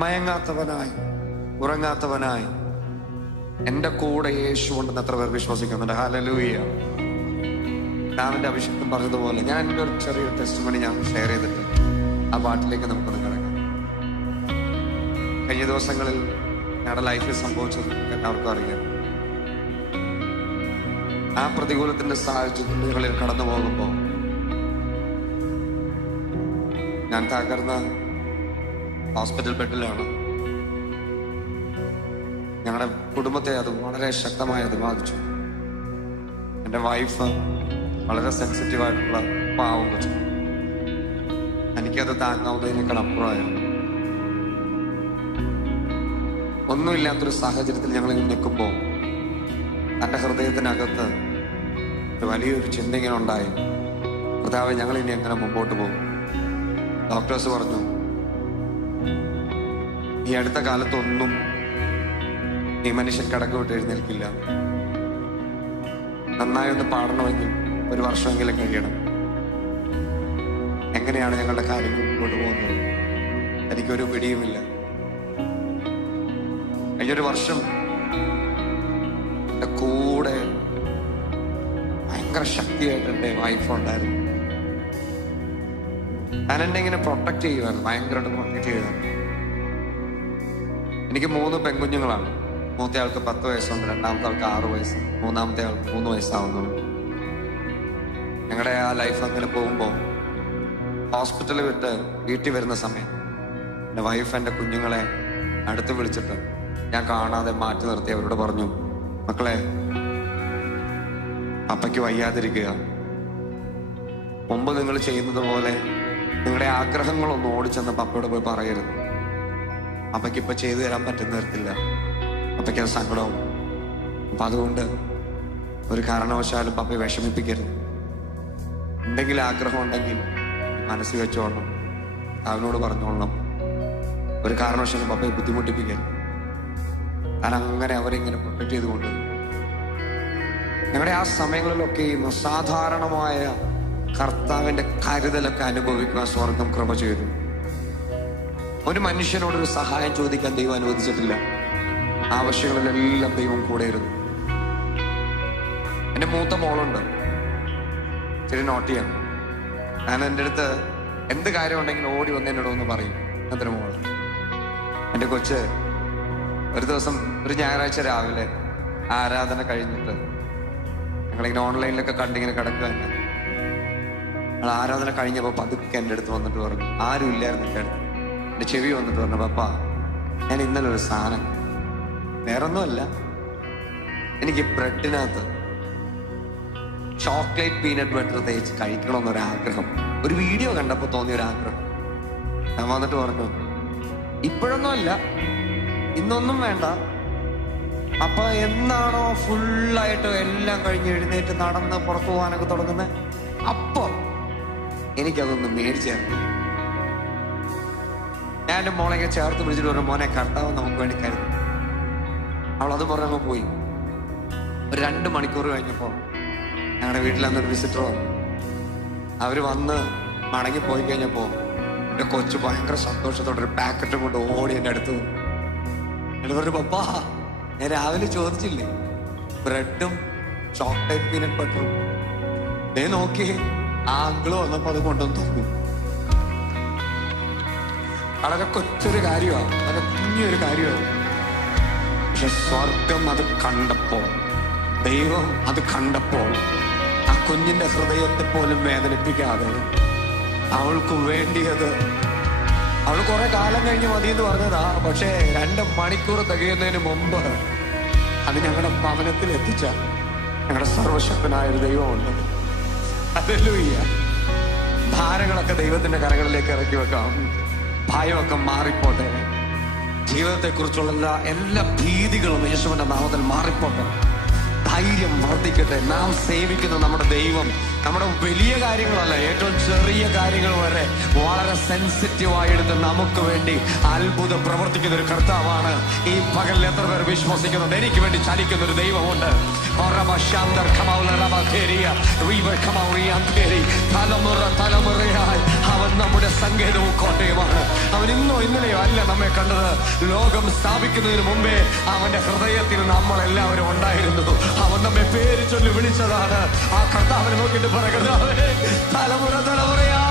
മയങ്ങാത്തവനായി ഉറങ്ങാത്തവനായി എന്റെ കൂടെ യേശു ഉണ്ടെന്ന് എത്ര പേർ വിശ്വസിക്കുന്നുണ്ട്? ഹല്ലേലൂയ. ദാവീദിന്റെ അഭിഷേകം പറഞ്ഞതുപോലെ ഞാൻ എൻ്റെ ഒരു ചെറിയ ടെസ്റ്റിമണി ഞാൻ ഷെയർ ചെയ്തിട്ട് ആ പാട്ടിലേക്ക് നമുക്കൊന്ന് കിടക്കാം. കഴിഞ്ഞ ദിവസങ്ങളിൽ ഞങ്ങളുടെ ലൈഫിൽ സംഭവിച്ചത് എല്ലാവർക്കും അറിയാം. ആ പ്രതികൂലത്തിന്റെ സാഹചര്യങ്ങളിൽ കടന്നു പോകുമ്പോൾ ഞാൻ തകർന്ന ഹോസ്പിറ്റൽ ബെഡിലാണ്. ഞങ്ങളുടെ കുടുംബത്തെ അത് വളരെ ശക്തമായി അത് ബാധിച്ചു. എൻ്റെ വൈഫ് വളരെ സെൻസിറ്റീവായിട്ടുള്ള പാവം വെച്ചു. എനിക്കത് താങ്ങാവുന്നതിനേക്കാൾ അപ്പുറമായിരുന്നു. ഒന്നുമില്ലാത്തൊരു സാഹചര്യത്തിൽ ഞങ്ങൾ നിൽക്കുമ്പോൾ എൻ്റെ ഹൃദയത്തിനകത്ത് ഒരു വലിയൊരു ചിന്ത ഇങ്ങനെ ഉണ്ടായി. കർത്താവേ, ഞങ്ങൾ ഇനി എങ്ങനെ മുമ്പോട്ട് പോകും? ഡോക്ടേഴ്സ് പറഞ്ഞു, ഈ അടുത്ത കാലത്തൊന്നും ഈ മനുഷ്യൻ കിടക്ക വിട്ട് എഴുന്നേൽക്കില്ല. നന്നായി ഒന്ന് പാടണമെങ്കിൽ ഒരു വർഷമെങ്കിലും കഴിയണം. എങ്ങനെയാണ് ഞങ്ങളുടെ കാര്യങ്ങൾ മുമ്പോട്ട് പോകുന്നത്? എനിക്കൊരു പിടിയുമില്ല. കഴിഞ്ഞൊരു വർഷം എൻ്റെ കൂടെ ഭയങ്കര ശക്തിയായിട്ട് എൻ്റെ വൈഫ് ഉണ്ടായിരുന്നു. ഞാൻ എന്നെ ഇങ്ങനെ പ്രൊട്ടക്ട് ചെയ്യുമായിരുന്നു, ഭയങ്കരമായിട്ട് പ്രൊട്ടക്ട് ചെയ്യുമായിരുന്നു. എനിക്ക് 3 പെൺകുഞ്ഞുങ്ങളാണ്. മൂത്ത ആൾക്ക് 10 വയസ്സുണ്ട്, രണ്ടാമത്തെ ആൾക്ക് 6 വയസ്സ്, മൂന്നാമത്തെ ആൾക്ക് 3 വയസ്സാവുന്നുള്ളൂ. ഞങ്ങളുടെ ആ ലൈഫ് അങ്ങനെ പോകുമ്പോൾ ഹോസ്പിറ്റലിൽ വിട്ട് വീട്ടിൽ വരുന്ന സമയം എൻ്റെ വൈഫ് എൻ്റെ കുഞ്ഞുങ്ങളെ അടുത്ത് വിളിച്ചിട്ട് ഞാൻ കാണാതെ മാറ്റി നിർത്തി അവരോട് പറഞ്ഞു, മക്കളെ, അപ്പയ്ക്ക് വയ്യാതിരിക്കുക. മുമ്പ് നിങ്ങൾ ചെയ്യുന്നത് പോലെ നിങ്ങളുടെ ആഗ്രഹങ്ങളൊന്നും ഓടിച്ചെന്ന് പപ്പയോട് പോയി പറയരുത്. അപ്പയ്ക്ക് ഇപ്പൊ ചെയ്തു തരാൻ പറ്റുന്ന തരത്തില്ല. അപ്പയ്ക്ക് അത് സങ്കടവും. അപ്പൊ അതുകൊണ്ട് ഒരു കാരണവശാലും പപ്പയെ വിഷമിപ്പിക്കരുത്. എന്തെങ്കിലും ആഗ്രഹം ഉണ്ടെങ്കിൽ മനസ്സിൽ വെച്ചോളണം, അവനോട് പറഞ്ഞോളണം. ഒരു കാരണവശാലും പപ്പയെ ബുദ്ധിമുട്ടിപ്പിക്കരുത്. ഞാൻ അങ്ങനെ അവരിങ്ങനെ പ്രൊട്ടക്ട് ചെയ്തുകൊണ്ട് ഞങ്ങളുടെ ആ സമയങ്ങളിലൊക്കെയും അസാധാരണമായ കർത്താവിന്റെ കരുതലൊക്കെ അനുഭവിക്കാൻ സ്വർഗം കൃപ ചെയ്തു. ഒരു മനുഷ്യനോടൊരു സഹായം ചോദിക്കാൻ ദൈവം അനുവദിച്ചിട്ടില്ല. ആവശ്യങ്ങളിലെല്ലാം ദൈവം കൂടെയിരുന്നു. എൻ്റെ മൂത്ത മോളുണ്ട്, ഇച്ചിരി നോട്ടിയാണ്. ഞാൻ എൻ്റെ അടുത്ത് എന്ത് കാര്യം ഉണ്ടെങ്കിലും ഓടി വന്ന് എന്നോട് ഒന്ന് പറയും. അത്ര മോള് എൻ്റെ കൊച്ച് ഒരു ദിവസം ഒരു ഞായറാഴ്ച രാവിലെ ആരാധന കഴിഞ്ഞിട്ട് ഞങ്ങളിങ്ങനെ ഓൺലൈനിലൊക്കെ കണ്ടിങ്ങനെ കിടക്കുക തന്നെ. ഞങ്ങൾ ആരാധന കഴിഞ്ഞപ്പോൾ പതുക്കെ എൻ്റെ അടുത്ത് വന്നിട്ട് പറഞ്ഞു, ആരും ഇല്ലായിരുന്നു എൻ്റെ അടുത്ത്. എൻ്റെ ചെവി വന്നിട്ട് പറഞ്ഞു, പപ്പ, ഞാൻ ഇന്നലെ ഒരു സാധനം, വേറൊന്നുമല്ല, എനിക്ക് ബ്രെഡിനകത്ത് ചോക്ലേറ്റ് പീനട്ട് ബട്ടർ തേച്ച് കഴിക്കണമെന്നൊരാഗ്രഹം, ഒരു വീഡിയോ കണ്ടപ്പോൾ തോന്നിയൊരാഗ്രഹം. ഞാൻ വന്നിട്ട് പറഞ്ഞു, ഇപ്പോഴൊന്നും അല്ല, ഇന്നൊന്നും വേണ്ട, അപ്പൊ എന്നാണോ ഫുള്ളായിട്ട് എല്ലാം കഴിഞ്ഞ് എഴുന്നേറ്റ് നടന്ന് പുറത്തു പോകാനൊക്കെ തുടങ്ങുന്നത്, അപ്പൊ എനിക്കതൊന്ന് മേടിച്ചു തരണം. ഞാൻ എൻ്റെ മോളെ ചേർത്ത് പിടിച്ചിട്ട് പറഞ്ഞു, മോനെ, കർത്താവ് നമുക്ക് വേണ്ടി കരുതി. അവളത് പറഞ്ഞങ്ങ് പോയി. ഒരു 2 മണിക്കൂർ കഴിഞ്ഞപ്പോൾ ഞങ്ങളുടെ വീട്ടിലന്നൊരു വിസിറ്റർ വന്നു. അവര് വന്ന് മടങ്ങിപ്പോയി കഴിഞ്ഞപ്പോൾ എൻ്റെ കൊച്ചു ഭയങ്കര സന്തോഷത്തോടെ ഒരു പാക്കറ്റും കൊണ്ട് ഓടി എൻ്റെ അടുത്ത് വന്നു. എന്നിട്ട് പറഞ്ഞു, പപ്പാ, ഞാൻ രാവിലെ ചോദിച്ചില്ലേ ബ്രെഡും ചോക്ലേറ്റ് പീനട്ട് ബട്ടറും, ദേ നോക്കിയേ, ആ അങ്കിള് വന്നപ്പോ അത് കൊണ്ടുവന്ന് തോന്നും. വളരെ കൊച്ചൊരു കാര്യമാണ്, വളരെ കുഞ്ഞൊരു കാര്യമാണ്. പക്ഷെ സ്വർഗം അത് കണ്ടപ്പോൾ, ദൈവം അത് കണ്ടപ്പോൾ, ആ കുഞ്ഞിന്റെ ഹൃദയത്തെ പോലും വേദനിപ്പിക്കാതെ അവൾക്ക് വേണ്ടിയത്, അവൾ കുറെ കാലം കഴിഞ്ഞ് മതിയെന്ന് പറഞ്ഞതാ, പക്ഷേ 2 മണിക്കൂർ തികയുന്നതിന് മുമ്പ് അത് ഞങ്ങളുടെ ഭവനത്തിൽ എത്തിച്ച ഞങ്ങളുടെ സർവശക്തനായൊരു ദൈവമുണ്ട്. ഹല്ലേലൂയ. ഭാരങ്ങളൊക്കെ ദൈവത്തിന്റെ കരങ്ങളിലേക്ക് ഇറക്കി വെക്കാം. ഭയമൊക്കെ മാറിപ്പോട്ടെ. ജീവിതത്തെക്കുറിച്ചുള്ള എല്ലാ ഭീതികളും യേശുവിന്റെ നാമത്തിൽ മാറിപ്പോട്ടെ. ധൈര്യം വർദ്ധിക്കട്ടെ. നാം സേവിക്കുന്ന നമ്മുടെ ദൈവം നമ്മുടെ വലിയ കാര്യങ്ങളല്ല, ഏറ്റവും ചെറിയ കാര്യങ്ങൾ വരെ വളരെ സെൻസിറ്റീവായി എടുത്ത് നമുക്ക് വേണ്ടി അത്ഭുതം പ്രവർത്തിക്കുന്ന ഒരു കർത്താവാണ്. ഈ പകലിൽ എത്ര പേർ വിശ്വസിക്കുന്നുണ്ട് എനിക്ക് വേണ്ടി ചലിക്കുന്ന ഒരു ദൈവമുണ്ട്? തലമുറ തലമുറയായി അവൻ നമ്മുടെ സങ്കേതവും കോട്ടയുമാണ്. അവൻ ഇന്നോ ഇന്നലെയോ അല്ല നമ്മെ കണ്ടത്. ലോകം സ്ഥാപിക്കുന്നതിന് മുമ്പേ അവന്റെ ഹൃദയത്തിൽ നമ്മളെല്ലാവരും ഉണ്ടായിരുന്നു. അവൻ നമ്മെ പേര് ചൊല്ലി വിളിച്ചതാണ്. ആ കർത്താവിനെ നോക്കിയിട്ട് പറയുന്നത് തലമുറ തലമുറയാ